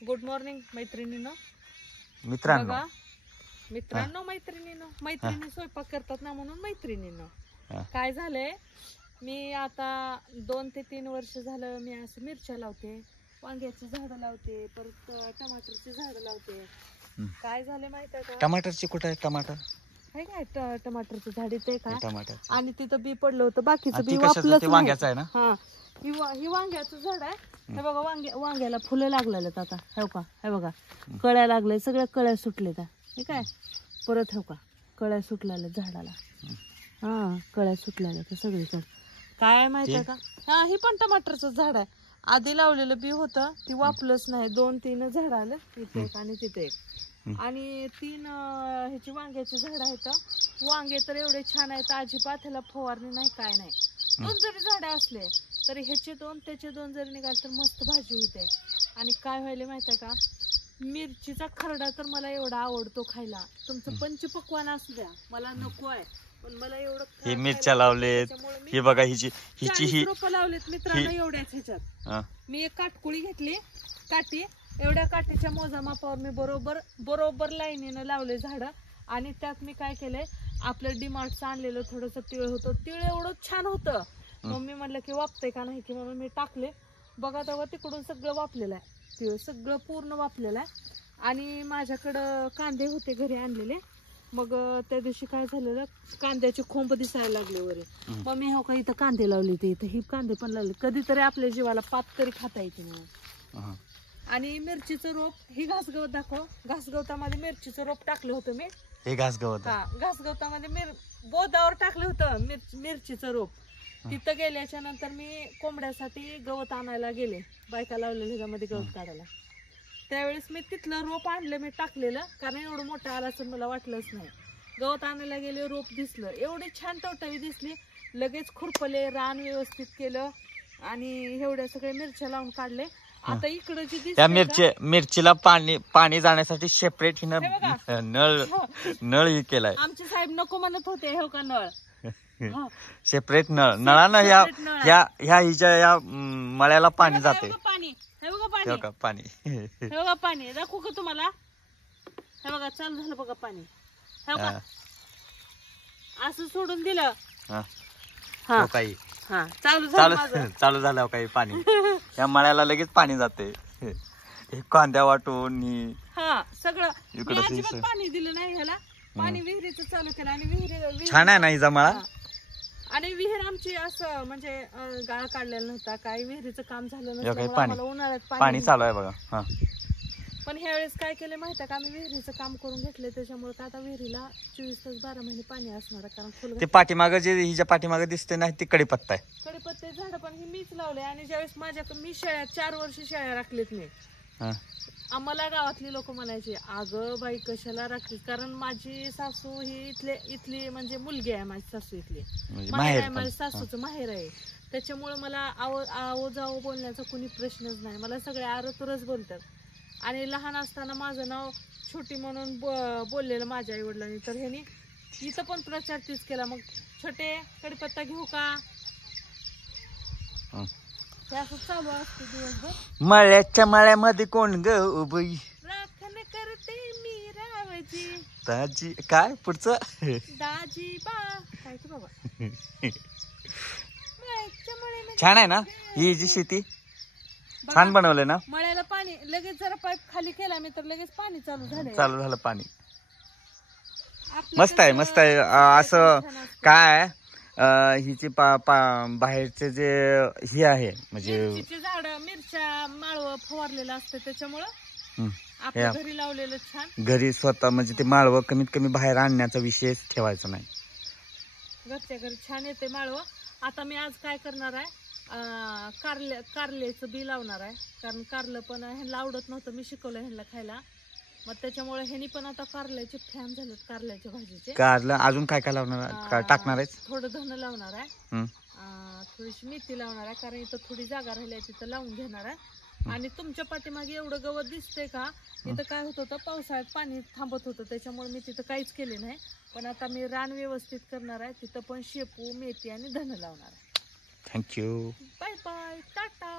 Good morning मैत्रिणींनो. मित्रांनो मैत्रिणी स्वयंपाक करतात ना, म्हणून मैत्रिणींनो. काय झालंय, मी आता 2 ते 3 वर्ष झालं मी असं मिरच्या लावते, वांग्याची झाडं लावते, परत टमाटरची झाडं लावते. काय झालं माहित आहे का? टमाटरची कुठे आहे? टमाटर हे काय टमाटरचं झाड इथे का? टमाटर आणि तिथं बी पडलं होतं, बाकीचं बी वापरलं. वापरलं. वांग्याचं आहे ना? हा, ही वांग्याचं झाड आहे. हे बघा, वांग्याला फुलं लागलेत आता. हे बघा, हे बघा, कळ्या लागल्या, सगळ्या कळ्या सुटलेत. हे काय, परत हे का कळ्या सुटलेल्या झाडाला. हा, कळ्या सुटलेल्या तर सगळीकडे. काय माहितीये का? हा, ही पण टमाटरचं झाड आहे. आधी लावलेलं बी होतं, ती वापरलंच नाही. 2-3 झाड आलं, इथे एक आणि तिथे एक. आणि 3 ह्याची वांग्याची झाड आहेत. वांगे तर एवढे छान आहेत, अजिबात ह्याला फवारणी नाही, काय नाही. 2 जरी झाडे असले तरी ह्याचे 2 त्याचे 2 जरी निघाले तर मस्त भाजी होते. आणि काय व्हायला माहितीये का, मिरचीचा खरडा तर मला एवढा आवडतो खायला. तुमचं पंचपक्वान असू द्या, मला नको आहे, पण मला एवढं. हे मिरच्या लावलेत, हे बघा, हिची रोपं लावलेत मित्रांनो एवढ्याच ह्याच्यात. मी एक काटकुळी घेतली, काठी, एवढ्या काठीच्या मोजामापावर मी बरोबर लाईनीनं लावले झाड. आणि त्यात मी काय केलंय, आपलं डिमार्टचं आणलेलं थोडंसं तीळ होतं, तीळ एवढं छान होतं. मग मी म्हटलं की वापते का नाही की, म्हणून मी टाकले. बघा तेव्हा तिकडून सगळं वापलेलं आहे, तीळ सगळं पूर्ण वापलेलं आहे. आणि माझ्याकडं कांदे होते घरी आणलेले. मग त्या दिवशी काय झालेलं, कांद्याचे खोंब दिसायला लागले वरे. मग मी हो का इथं कांदे लावले होते, इथं ही कांदे पण लावले, कधीतरी आपल्या जीवाला पात तरी खाता येते म्हणून. आणि मिरचीचं रोप, ही घासगवत दाखव, घासगवतामध्ये मिरचीचं रोप टाकलं होतं मी. हे घासगवत? हा, घासगवतामध्ये बोधावर टाकलं होतं मिरचीचं रोप. तिथं गेल्याच्या नंतर मी कोंबड्यासाठी गवत आणायला गेले, बायका लावलेलं ह्याच्यामध्ये गवत काढायला. त्यावेळेस मी तिथलं रोप आणलं, मी टाकलेलं, कारण एवढं मोठं आलं असं मला वाटलंच नाही. गवत आणायला गेले, रोप दिसलं, एवढी छान टवटवी दिसली, लगेच खुरपले, रान व्यवस्थित केलं आणि एवढ्या सगळ्या मिरच्या लावून काढले. आता इकडे जी त्या मिरचीला पाणी जाण्यासाठी सेपरेट हिनं नळ ही केलाय. आमचे साहेब नको म्हणत होते, हो का, नळ सेपरेट नळानं ह्या हिच्या या मळ्याला पाणी जाते. पाणी, हे बघा पाणी, हे बघा पाणी, हे बघा पाणी, दाखवू का तुम्हाला? हे बघा, चालू झालं बघा पाणी. हे बघा, असं सोडून दिलं. हा, काही चालू झालं काही पाणी, या मळ्याला लगेच पाणी जाते. कांद्या वाटून हा, सगळं अजिबात पाणी दिलं नाही ह्याला. पाणी विहिरीचं चालू केलं. आणि विहीर छान आहे ना हिचा मळा. आणि विहीर आमची असं म्हणजे गाळ काढलेला नव्हता, काही विहिरीचं काम झालं नसतं, उन्हाळ्यात पाणी चालू आहे बघा. पण ह्या वेळेस काय केलं माहिती आहे का, आम्ही विहिरीचं काम करून घेतलं, त्याच्यामुळे काय आता विहिरीला 24 तास 12 महिने पाणी असणार आहे. कारण फुल ते पाठीमागं जे हिच्या पाठीमागं दिसते ना, ती कडीपत्ता आहे. कडीपत्ते झाड पण ही मीच लावले. आणि ज्यावेळेस मी 4 वर्ष शेळ्या राखलीत मी. आम्हाला गावातली लोक म्हणायचे, अगं बाई कशाला राखली, कारण माझी सासू ही इथली म्हणजे मुलगी आहे, माझी सासू इथली माहेर आहे, माझ्या सासूचं माहेर आहे. त्याच्यामुळे मला आव जावं बोलण्याचा कोणी प्रश्नच नाही, मला सगळे आरतुरच बोलतात. आणि लहान असताना माझं नाव छोटी म्हणून बोललेलं माझ्या आई वडिलांनी, तर ह्यानी इथं पण प्रचार तीच केला. मग छोटे कडीपत्ता घेऊ का, हे असं चालू असतं दिवसभर. मळ्याच्या मळ्यामध्ये कोण ग उभी, राखण करते मी रावजी, दाजी काय पुढचं दाजी बा, काय की बाबा. छान आहे ना ही जी शेती, छान बनवलंय ना. मळ्याला पाणी लगेच जरा पाईप खाली केला मी तर लगेच पाणी चालू झालं पाणी. मस्त आहे असं. काय हिची बाहेरचे जे ही आहे म्हणजे झाड, मिरच्या, माळव फवारलेलं असतं, त्याच्यामुळं आपल्या घरी लावलेलं छान. घरी स्वतः म्हणजे ते माळव कमीत कमी बाहेर आणण्याचा विषय ठेवायचा नाही, घरच्या घरी छान येते माळव. आता मी आज काय करणार आहे, कारल्याचं बी लावणार आहे, कारण कारलं पण ह्यांना आवडत नव्हतं, मी शिकवलं ह्यांना खायला. मग त्याच्यामुळे ह्यांनी पण आता कारल्याचे फॅन झालेत, कारल्याच्या भाजीचे. कारलं अजून काय काय लावणार, टाकणार आहे? थोडं धन लावणार आहे, थोडीशी मेथी लावणार आहे, कारण इथं थोडी जागा राहिली आहे, तिथं लावून घेणार आहे. आणि तुमच्या पाठीमागे एवढं गवत दिसतंय का, इथं काय होत होतं, पावसाळ्यात पाणी थांबत होतं, त्याच्यामुळे मी तिथं काहीच केले नाही. पण आता मी रान व्यवस्थित करणार आहे, तिथं पण शेपू, मेथी आणि धन लावणार आहे. Thank you, bye bye, Tata.